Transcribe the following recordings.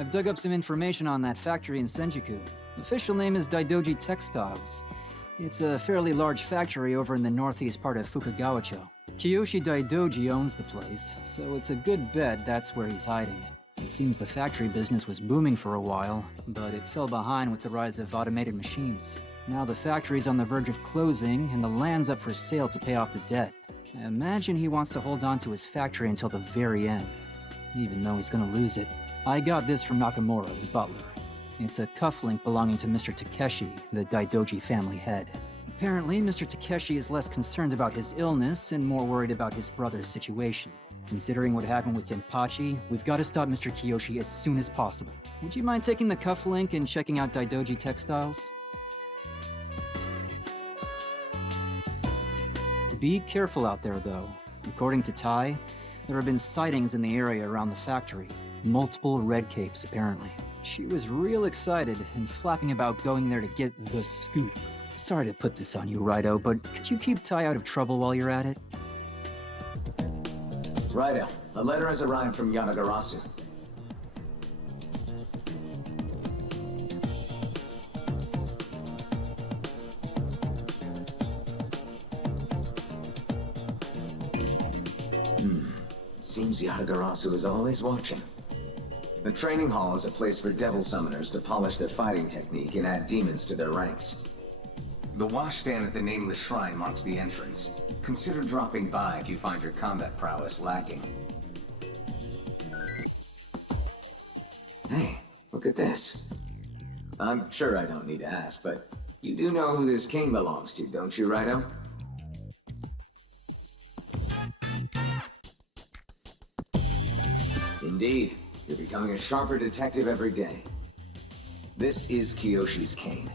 I've dug up some information on that factory in Senjuku. Official name is Daidoji Textiles. It's a fairly large factory over in the northeast part of Fukagawa-cho. Kiyoshi Daidoji owns the place, so it's a good bet that's where he's hiding. It seems the factory business was booming for a while, but it fell behind with the rise of automated machines. Now the factory's on the verge of closing, and the land's up for sale to pay off the debt. I imagine he wants to hold on to his factory until the very end, even though he's gonna lose it. I got this from Nakamura, the butler. It's a cufflink belonging to Mr. Takeshi, the Daidoji family head. Apparently, Mr. Takeshi is less concerned about his illness and more worried about his brother's situation. Considering what happened with Tenpachi, we've got to stop Mr. Kiyoshi as soon as possible. Would you mind taking the cufflink and checking out Daidoji Textiles? Be careful out there, though. According to Tai, there have been sightings in the area around the factory. Multiple red capes, apparently. She was real excited and flapping about going there to get the scoop. Sorry to put this on you, Raidou, but could you keep Tai out of trouble while you're at it? Raidou, a letter has arrived from Yanagarasu. It seems Yanagarasu is always watching. The training hall is a place for devil summoners to polish their fighting technique and add demons to their ranks. The washstand at the Nameless Shrine marks the entrance. Consider dropping by if you find your combat prowess lacking. Hey, look at this. I'm sure I don't need to ask, but you do know who this king belongs to, don't you, Raidou? Indeed. You're becoming a sharper detective every day. This is Kiyoshi's cane.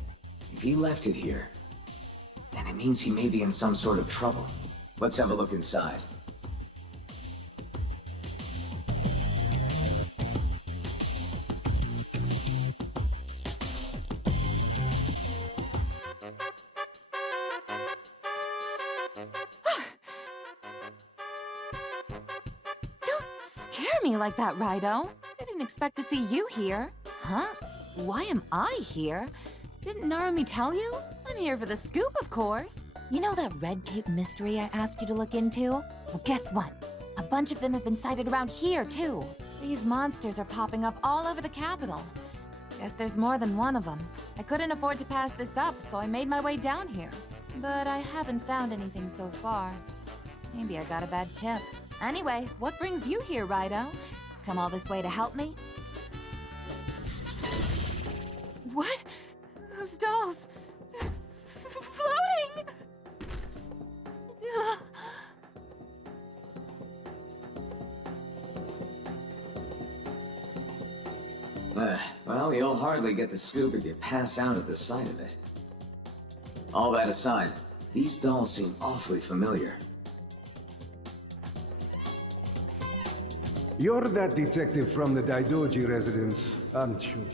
If he left it here, then it means he may be in some sort of trouble. Let's have a look inside. Don't scare me like that, Raidou. I didn't expect to see you here. Huh? Why am I here? Didn't Narumi tell you? I'm here for the scoop, of course. You know that Red Cape mystery I asked you to look into? Well, guess what? A bunch of them have been sighted around here, too. These monsters are popping up all over the capital. Guess there's more than one of them. I couldn't afford to pass this up, so I made my way down here. But I haven't found anything so far. Maybe I got a bad tip. Anyway, what brings you here, Raidou? Come all this way to help me? What? Those dolls... they're floating! Well, you'll hardly get the scoop if you pass out at the sight of it. All that aside, these dolls seem awfully familiar. You're that detective from the Daidoji residence, aren't you?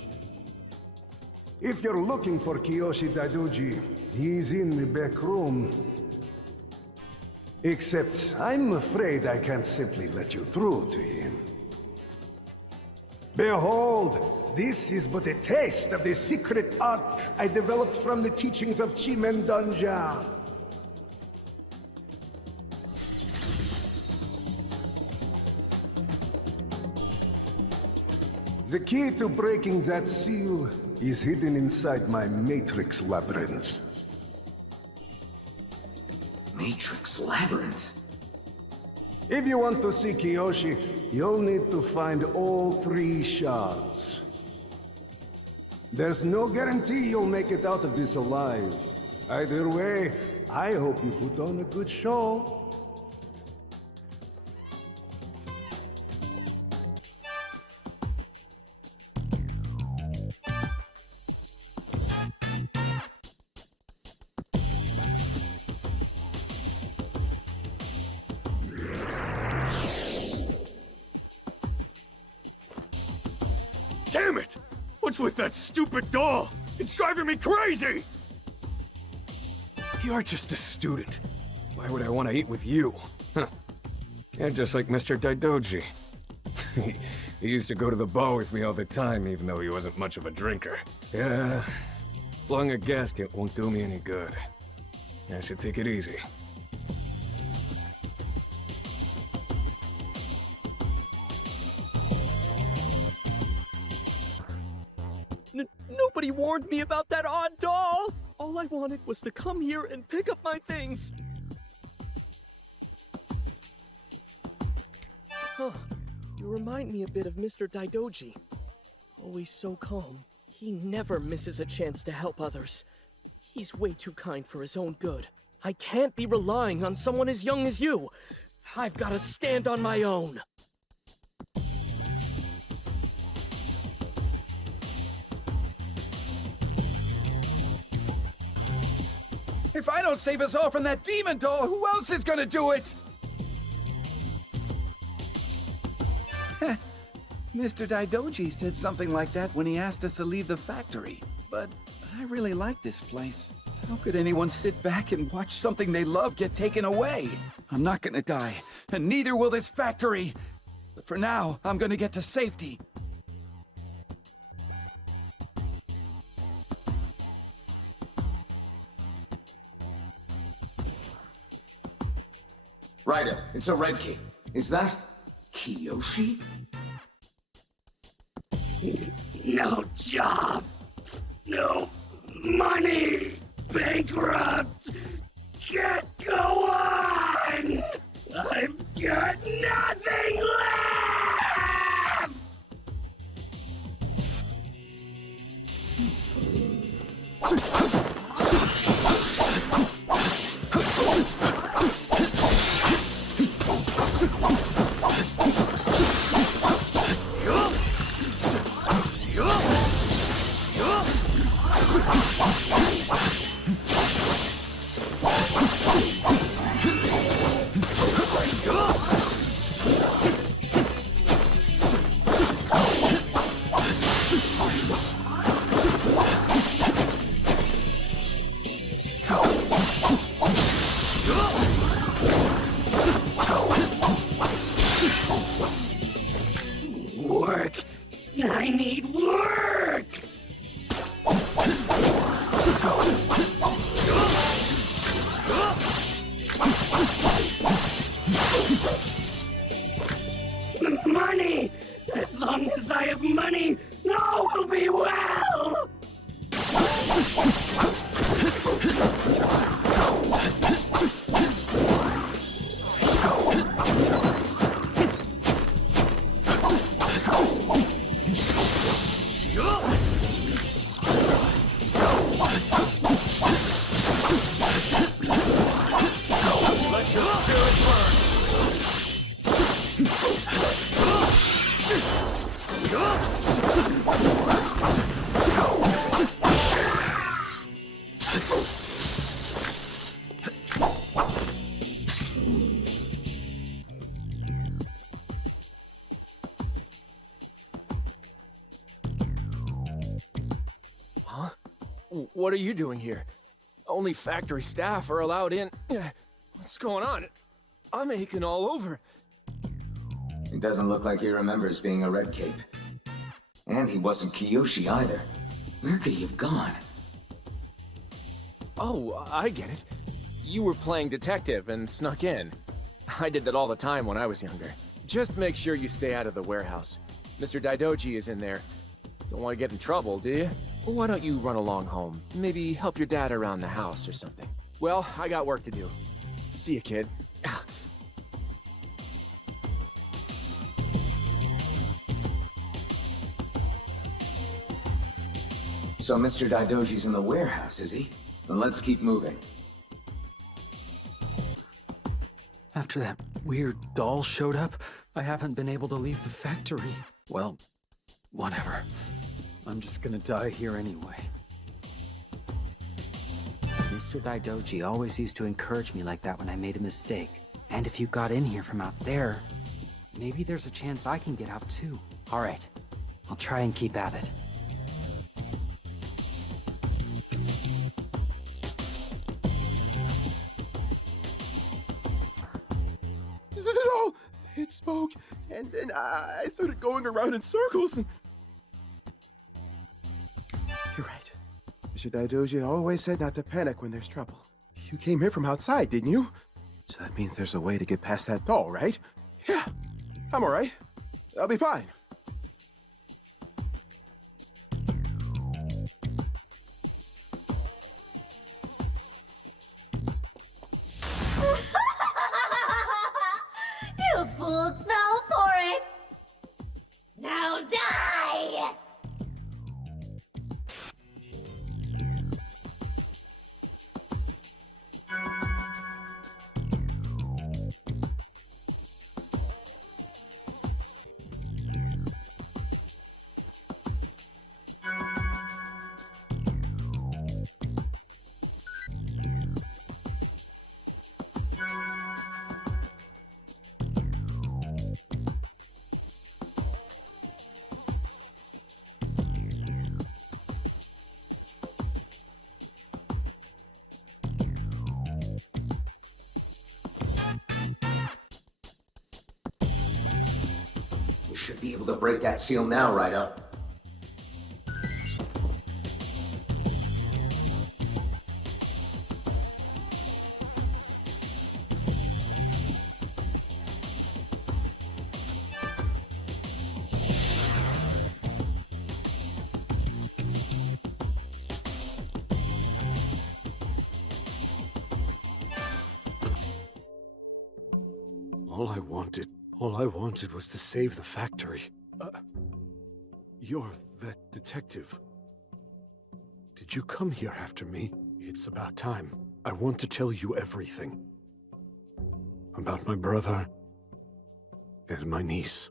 If you're looking for Kiyoshi Daidoji, he's in the back room. Except, I'm afraid I can't simply let you through to him. Behold, this is but a taste of the secret art I developed from the teachings of Chimendanja. The key to breaking that seal is hidden inside my Matrix Labyrinth. Matrix Labyrinth? If you want to see Kiyoshi, you'll need to find all 3 shards. There's no guarantee you'll make it out of this alive. Either way, I hope you put on a good show. Damn it! What's with that stupid doll? It's driving me crazy! You're just a student. Why would I want to eat with you? Huh. You're just like Mr. Daidoji. He used to go to the bar with me all the time, even though he wasn't much of a drinker. Yeah, blowing a gasket won't do me any good. I should take it easy. Nobody warned me about that odd doll! All I wanted was to come here and pick up my things. Huh. You remind me a bit of Mr. Daidoji. Always so calm. He never misses a chance to help others. He's way too kind for his own good. I can't be relying on someone as young as you. I've got to stand on my own. If I don't save us all from that demon doll, who else is gonna do it? Mr. Daidoji said something like that when he asked us to leave the factory. But I really like this place. How could anyone sit back and watch something they love get taken away? I'm not gonna die, and neither will this factory. But for now, I'm gonna get to safety. Raidou, it's a red key. Is that Kiyoshi? No job, no money, bankrupt, can't go on! I've got nothing left! Work! I need work! Money! As long as I have money, all will be well! Let your spirit burn! What are you doing here? Only factory staff are allowed in. What's going on? I'm aching all over. It doesn't look like he remembers being a red cape. And he wasn't Kiyoshi either. Where could he have gone? Oh, I get it. You were playing detective and snuck in. I did that all the time when I was younger. Just make sure you stay out of the warehouse. Mr. Daidoji is in there. Don't want to get in trouble, do you? Why don't you run along home? Maybe help your dad around the house or something. Well, I got work to do. See you, kid. So Mr. Daidoji's in the warehouse, is he? Then let's keep moving. After that weird doll showed up, I haven't been able to leave the factory. Well, whatever. I'm just gonna die here anyway. Mr. Daidoji always used to encourage me like that when I made a mistake. And if you got in here from out there, maybe there's a chance I can get out too. All right, I'll try and keep at it. hit smoke, and then I started going around in circles and... You're right. Mr. Daidoji always said not to panic when there's trouble. You came here from outside, didn't you? So that means there's a way to get past that doll, right? Yeah, I'm all right. I'll be fine. You fools fell for it! Now die! We should be able to break that seal now, Raido. All I wanted was to save the factory. You're that detective. Did you come here after me? It's about time. I want to tell you everything. About my brother and my niece.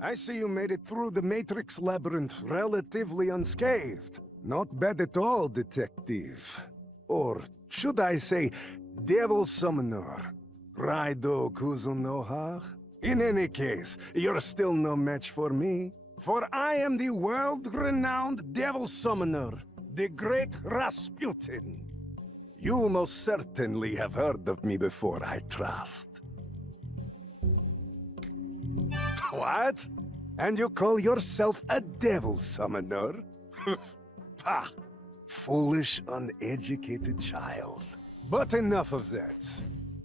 I see you made it through the Matrix Labyrinth relatively unscathed. Not bad at all, detective. Or should I say, Devil Summoner. RAIDOU KUZUNOHA? In any case, you're still no match for me. For I am the world-renowned Devil Summoner, the Great Rasputin. You most certainly have heard of me before, I trust. What? And you call yourself a Devil Summoner? Pah! Foolish, uneducated child. But enough of that.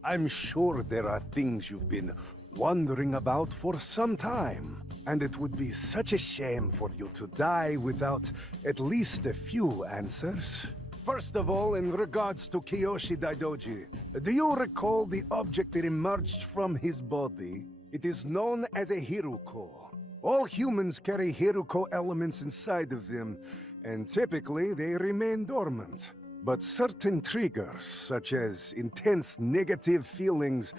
I'm sure there are things you've been wondering about for some time. And it would be such a shame for you to die without at least a few answers. First of all, in regards to Kiyoshi Daidoji, do you recall the object that emerged from his body? It is known as a Hiruko. All humans carry Hiruko elements inside of them, and typically they remain dormant. But certain triggers, such as intense negative feelings,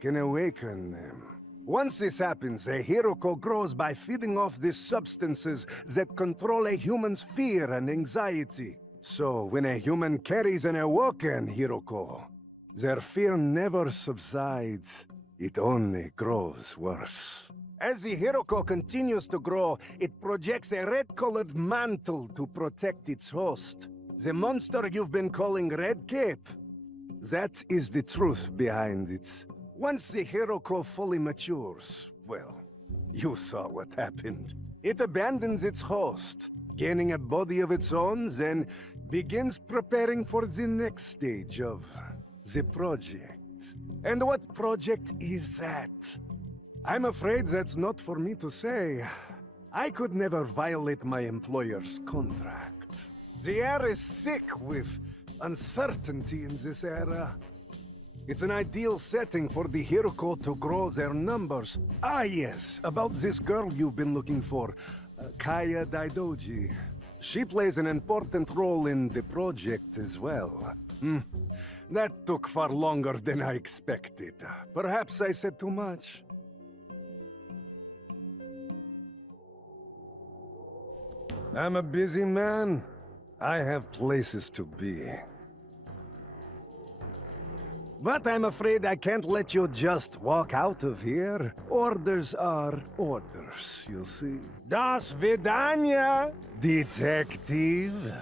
can awaken them. Once this happens, a Hiroko grows by feeding off these substances that control a human's fear and anxiety. So, when a human carries an awoken Hiroko, their fear never subsides. It only grows worse. As the Hiroko continues to grow, it projects a red-colored mantle to protect its host. The monster you've been calling Red Cape. That is the truth behind it. Once the Hiroko fully matures, well, you saw what happened. It abandons its host, gaining a body of its own, then begins preparing for the next stage of the project. And what project is that? I'm afraid that's not for me to say. I could never violate my employer's contract. The air is thick with uncertainty in this era. It's an ideal setting for the Hiroko to grow their numbers. Ah yes, about this girl you've been looking for, Kaya Daidoji. She plays an important role in the project as well. That took far longer than I expected. Perhaps I said too much. I'm a busy man. I have places to be. But I'm afraid I can't let you just walk out of here. Orders are orders, you see. Das Vidania, detective.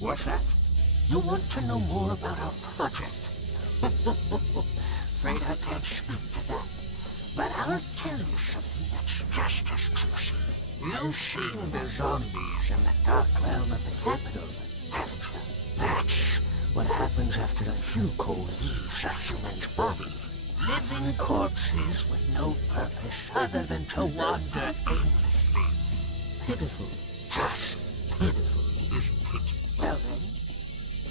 What's that? You want to know more about our project? Afraid I can't speak to that. But I'll tell you something that's just as juicy. You've seen the zombies in the dark realm of the capital, haven't you? That's what happens after a Hiroko leaves a human's body. Living corpses with no purpose other than to wander aimlessly. Pitiful. Just pitiful, isn't it? Well then,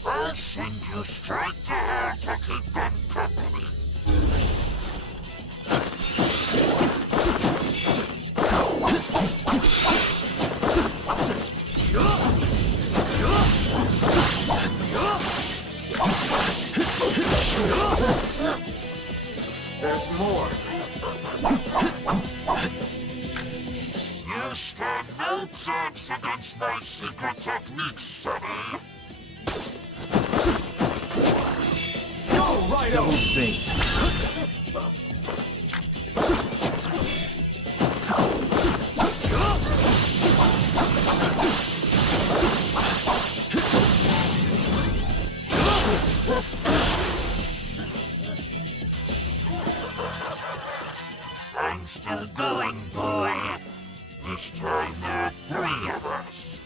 I'll send you straight to her to keep them company. There's more. You stand no chance against my secret techniques, sonny. Go, RAIDOU! Double spin. I'm still going, boy. This time there are 3 of us.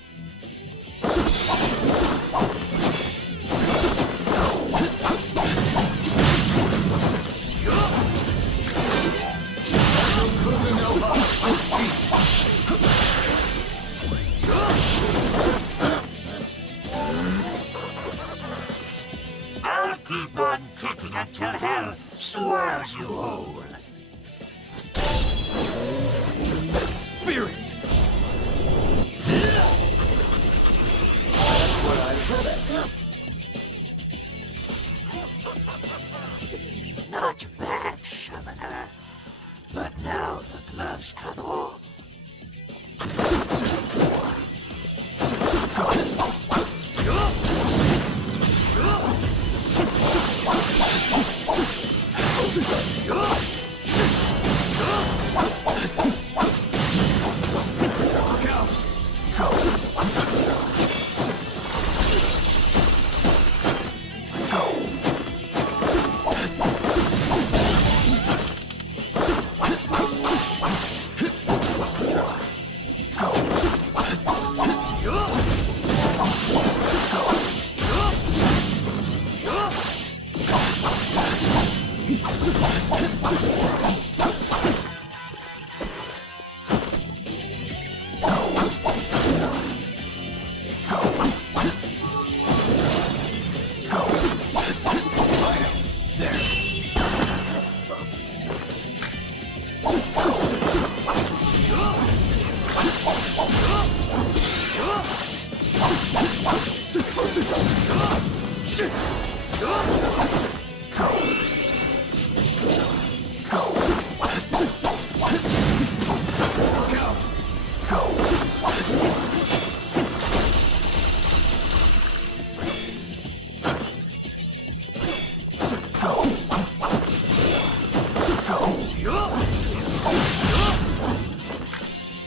I'll keep on kicking until hell swallows you whole. Spirit! That's what I expect. Not bad, Summoner. But now the gloves come off.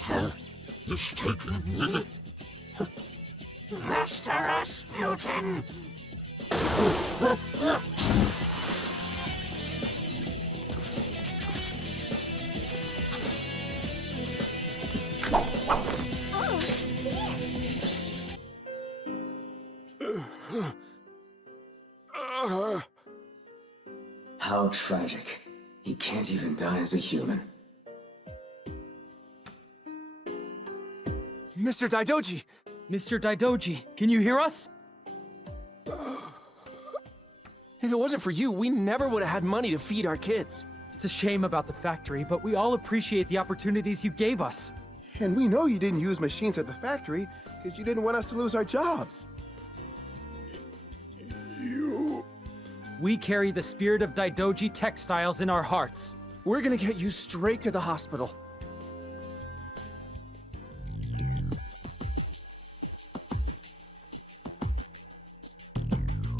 Hell, he's taking me. Master Rasputin! How tragic. He can't even die as a human. Mr. Daidoji! Mr. Daidoji, can you hear us? If it wasn't for you, we never would have had money to feed our kids. It's a shame about the factory, but we all appreciate the opportunities you gave us. And we know you didn't use machines at the factory because you didn't want us to lose our jobs. We carry the spirit of Daidoji textiles in our hearts. We're gonna get you straight to the hospital.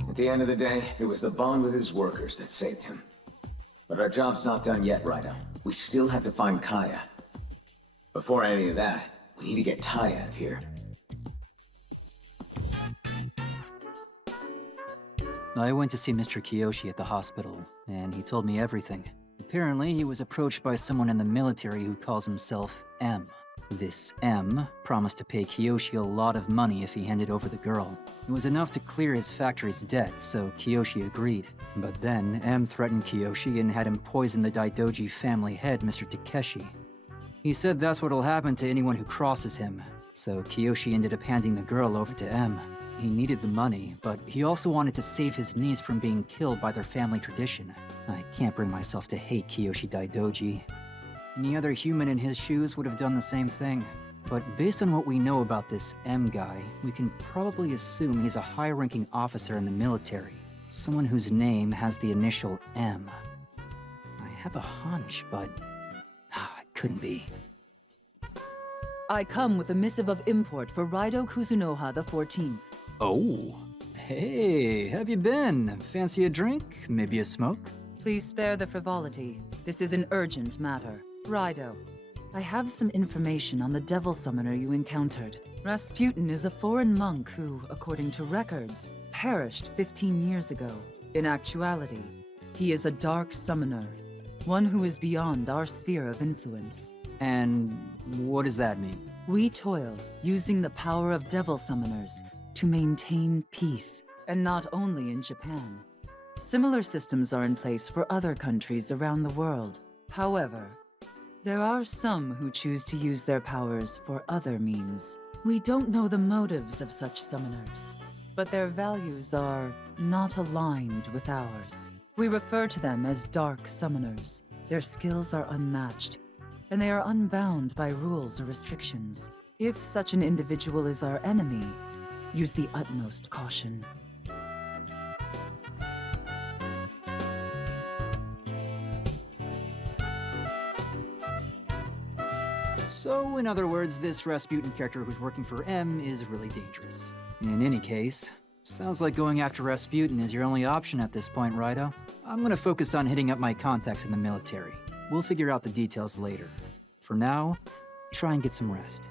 At the end of the day, it was the bond with his workers that saved him. But our job's not done yet, Raido. We still have to find Kaya. Before any of that, we need to get Tai out of here. I went to see Mr. Kiyoshi at the hospital, and he told me everything. Apparently, he was approached by someone in the military who calls himself M. This M promised to pay Kiyoshi a lot of money if he handed over the girl. It was enough to clear his factory's debt, so Kiyoshi agreed. But then, M threatened Kiyoshi and had him poison the Daidoji family head, Mr. Takeshi. He said that's what'll happen to anyone who crosses him, so Kiyoshi ended up handing the girl over to M. He needed the money, but he also wanted to save his niece from being killed by their family tradition. I can't bring myself to hate Kiyoshi Daidoji. Any other human in his shoes would have done the same thing. But based on what we know about this M guy, we can probably assume he's a high-ranking officer in the military. Someone whose name has the initial M. I have a hunch, but it couldn't be. I come with a missive of import for RAIDOU KUZUNOHA the 14th. Oh. Hey, have you been? Fancy a drink? Maybe a smoke? Please spare the frivolity. This is an urgent matter. RAIDOU, I have some information on the devil summoner you encountered. Rasputin is a foreign monk who, according to records, perished 15 years ago. In actuality, he is a dark summoner, one who is beyond our sphere of influence. And what does that mean? We toil using the power of devil summoners to maintain peace, and not only in Japan. Similar systems are in place for other countries around the world. However, there are some who choose to use their powers for other means. We don't know the motives of such summoners, but their values are not aligned with ours. We refer to them as dark summoners. Their skills are unmatched, and they are unbound by rules or restrictions. If such an individual is our enemy, use the utmost caution. So, in other words, this Rasputin character who's working for M is really dangerous. In any case, sounds like going after Rasputin is your only option at this point, Raido. I'm gonna focus on hitting up my contacts in the military. We'll figure out the details later. For now, try and get some rest.